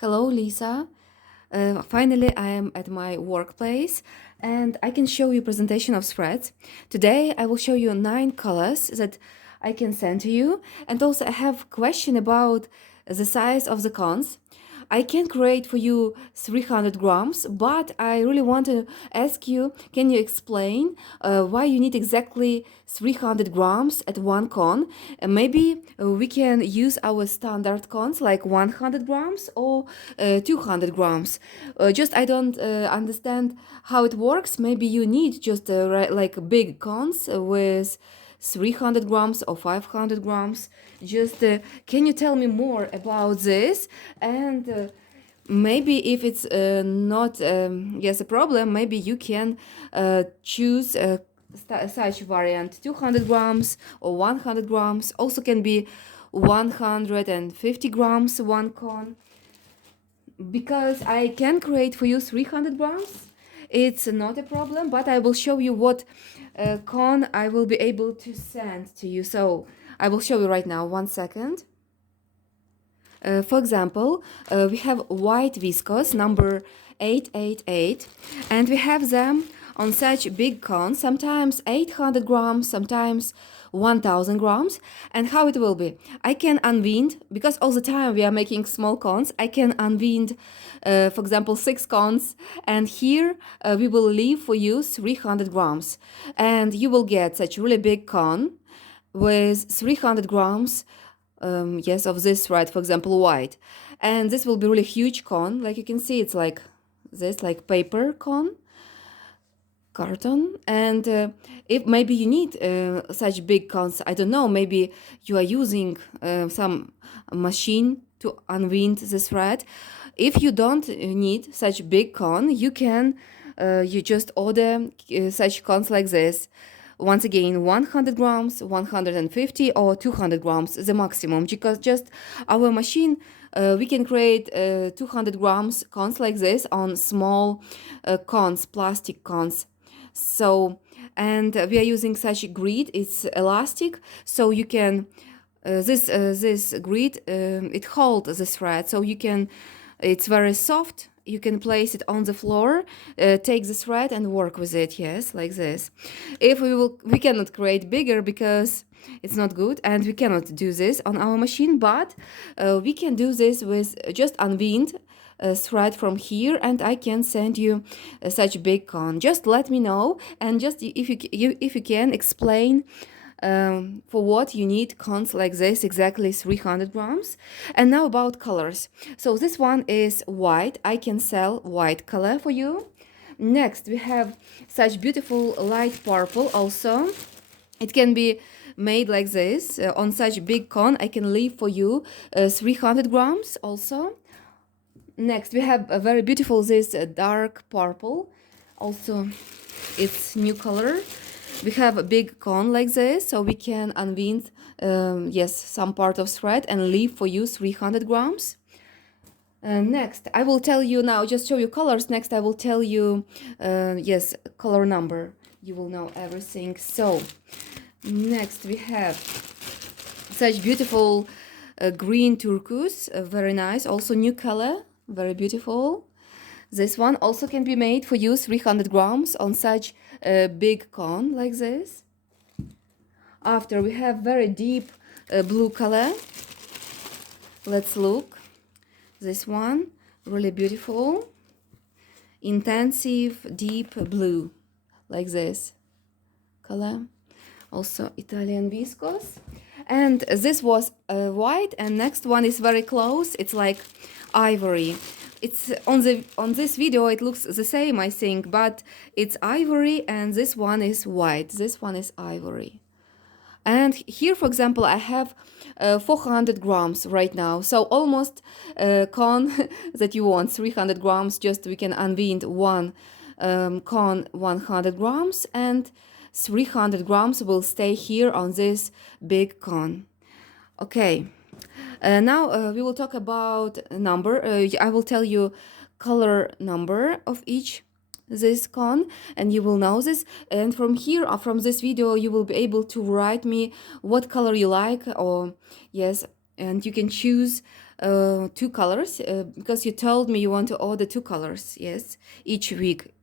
Hello, Lisa. Finally, I am at my workplace and I can show you presentation of threads. Today, I will show you 9 colors that I can send to you. And also, I have question about the size of the cons. I can create for you 300 grams, but I really want to ask you, can you explain why you need exactly 300 grams at one con? Maybe we can use our standard cons like 100 grams or 200 grams. Just I don't understand how it works. Maybe you need just like big cons with 300 grams or 500 grams. Just can you tell me more about this? And maybe if it's not yes a problem, maybe you can choose such variant 200 grams or 100 grams. Also can be 150 grams one con, because I can create for you 300 grams. It's not a problem, but I will show you what con I will be able to send to you. So I will show you right now. 1 second. For example, we have white viscose number 888, and we have them on such big cons, sometimes 800 grams, sometimes 1000 grams. And how it will be, I can unwind, because all the time we are making small cons, I can unwind for example 6 cons, and here we will leave for you 300 grams, and you will get such really big con with 300 grams yes, of this thread, for example, white. And this will be really huge cone. Like you can see, it's like this, like paper cone, carton. And if maybe you need such big cones, I don't know, maybe you are using some machine to unwind the thread. If you don't need such big cone, you can you just order such cones like this. Once again, 100 grams, 150 or 200 grams, the maximum, because just our machine, we can create 200 grams cones like this on small cones, plastic cones. So, and we are using such grid, it's elastic, so you can, this grid, it holds the thread, so you can, it's very soft. You can place it on the floor, take the thread and work with it, yes, like this. If we cannot create bigger because it's not good, and we cannot do this on our machine, but we can do this with just unwind thread from here, and I can send you such big con. Just let me know, and just if you can explain for what you need cons like this, exactly 300 grams. And now about colors. So this one is white. I can sell white color for you. Next, we have such beautiful light purple also. It can be made like this on such big con. I can leave for you 300 grams also. Next, we have a very beautiful this dark purple. Also, it's new color. We have a big cone like this, so we can unwind, yes, some part of thread and leave for you 300 grams. Next, I will tell you now, just show you colors. Next, I will tell you, yes, color number. You will know everything. So, next we have such beautiful green turquoise, very nice. Also new color, very beautiful. This one also can be made for you 300 grams on such a big cone like this. After we have very deep blue color. Let's look. This one, really beautiful. Intensive deep blue, like this color. Also Italian viscose. And this was white, and next one is very close. It's like ivory. It's on this video it looks the same, I think, but it's ivory, and this one is white. This one is ivory. And here, for example, I have 400 grams right now, so almost con that you want, 300 grams. Just we can unwind one con 100 grams, and 300 grams will stay here on this big con. Okay. Now we will talk about number. I will tell you color number of each this con, and you will know this. And from here, from this video, you will be able to write me what color you like, or yes, and you can choose two colors because you told me you want to order two colors, yes, each week.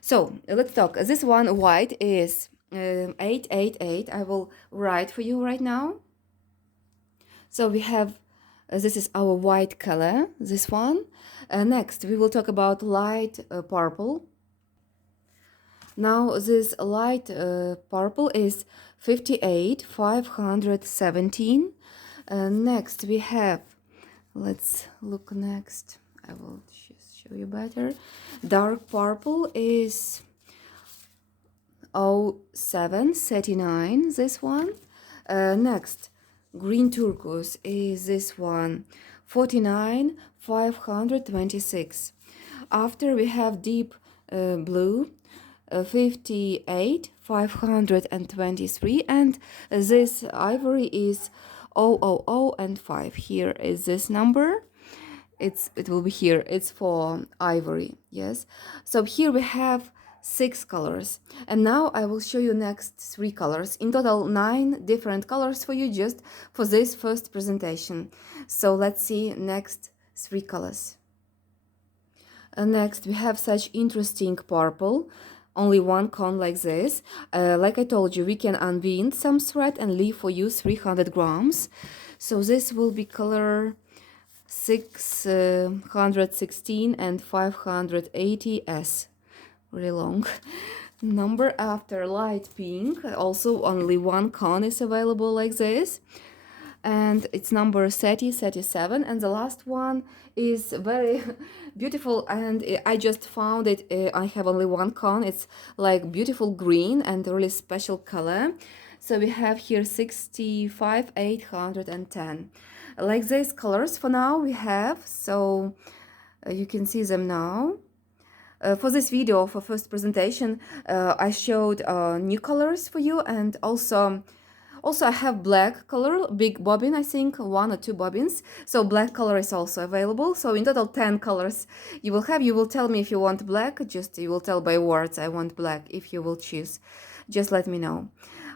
So let's talk. This one white is 888. I will write for you right now. So we have this is our white color, this one. Next we will talk about light purple. Now this light purple is 58,517. Next we have, let's look next. I will just show you better. Dark purple is 0739, this one. Next, green turquoise is this one, 49,526. After we have deep blue, 58,523, and this ivory is 000 and 5. Here is this number. It will be here. It's for ivory. Yes. So here we have 6 colors, and now I will show you next 3 colors. In total 9 different colors for you just for this first presentation. So let's see next 3 colors. Next we have such interesting purple. Only one cone like this. Like I told you, we can unwind some thread and leave for you 300 grams. So this will be color 616 and 580S. Really long number. After light pink, also only one cone is available like this, and it's number 3037. And the last one is very beautiful, and I just found it. I have only one cone. It's like beautiful green and really special color. So we have here 65,810 like these colors for now we have. So you can see them now. For this video, for first presentation, I showed new colors for you, and also I have black color, big bobbin, I think 1 or 2 bobbins. So black color is also available. So in total 10 colors you will have. You will tell me if you want black. Just you will tell by words I want black. If you will choose, just let me know.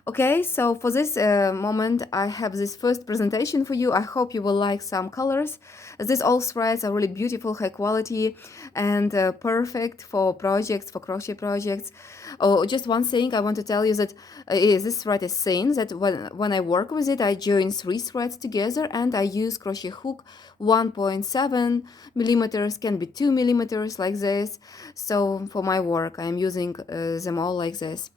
Okay, so for this moment I have this first presentation for you. I hope you will like some colors. These all threads are really beautiful, high quality, and perfect for projects, for crochet projects. Oh, just one thing I want to tell you that this thread is thin, that when I work with it, I join 3 threads together, and I use crochet hook 1.7 millimeters, can be 2 millimeters like this. So for my work I am using them all like this.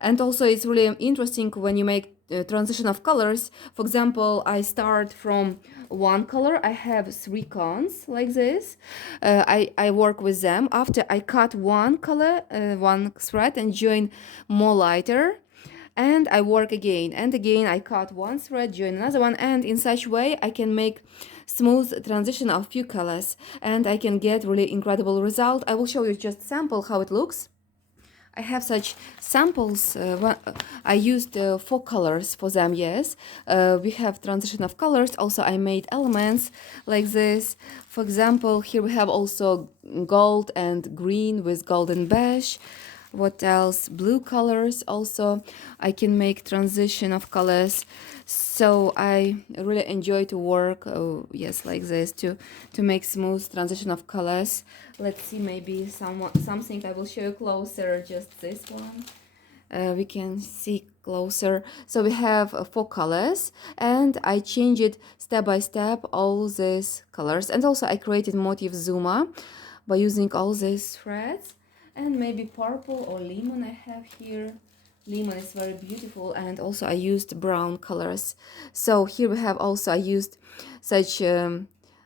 And also it's really interesting when you make transition of colors. For example, I start from one color. I have 3 cones like this. I work with them. After I cut one color, one thread, and join more lighter. And I work again and again. I cut one thread, join another one, and in such way I can make smooth transition of few colors, and I can get really incredible result. I will show you just sample how it looks. I have such samples. I used 4 colors for them, yes. We have transition of colors. Also, I made elements like this. For example, here we have also gold and green with golden beige. What else? Blue colors. Also, I can make transition of colors. So I really enjoy to work, yes, like this, to make smooth transition of colors. Let's see, maybe something I will show you closer. Just this one. We can see closer. So we have 4 colors, and I change it step by step, all these colors. And also I created motif Zuma by using all these threads. And maybe purple or lemon I have here. Lemon is very beautiful, and also I used brown colors. So here we have also I used such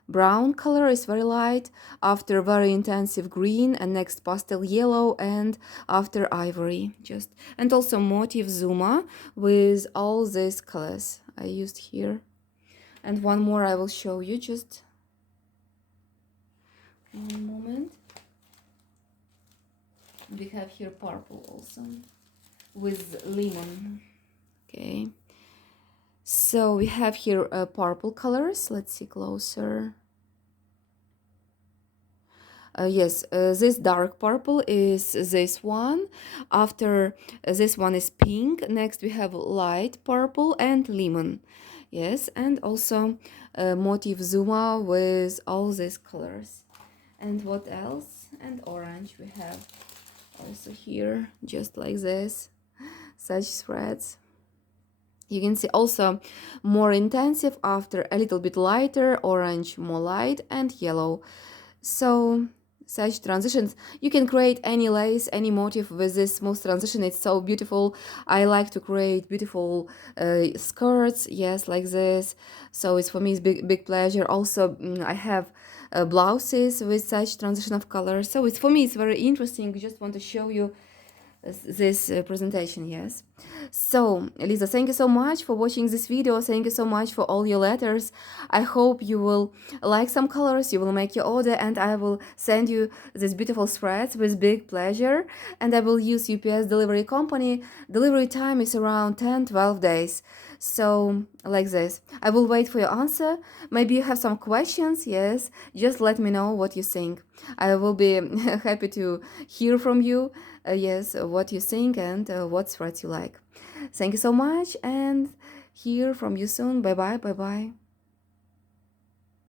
brown color is very light, after very intensive green, and next pastel yellow, and after ivory just. And also motif Zuma with all these colors I used here. And one more I will show you, just one moment. We have here purple also with lemon. Okay, so we have here purple colors. Let's see closer. Yes, this dark purple is this one. After this one is pink. Next we have light purple and lemon. Yes, and also motif Zuma with all these colors. And what else? And orange we have also here, just like this, such threads. You can see also more intensive after a little bit lighter, orange more light, and yellow. So such transitions, you can create any lace, any motif with this smooth transition. It's so beautiful. I like to create beautiful skirts, yes, like this. So it's for me, it's big pleasure. Also, I have blouses with such transition of color. So it's for me, it's very interesting. Just want to show you this presentation. Yes, so Lisa, thank you so much for watching this video. Thank you so much for all your letters. I hope you will like some colors, you will make your order, and I will send you these beautiful threads with big pleasure. And I will use UPS delivery company. Delivery time is around 10-12 days. So like this, I will wait for your answer. Maybe you have some questions. Yes, just let me know what you think. I will be happy to hear from you. Yes, what you think and what threads you like. Thank you so much, and hear from you soon. Bye bye. Bye bye.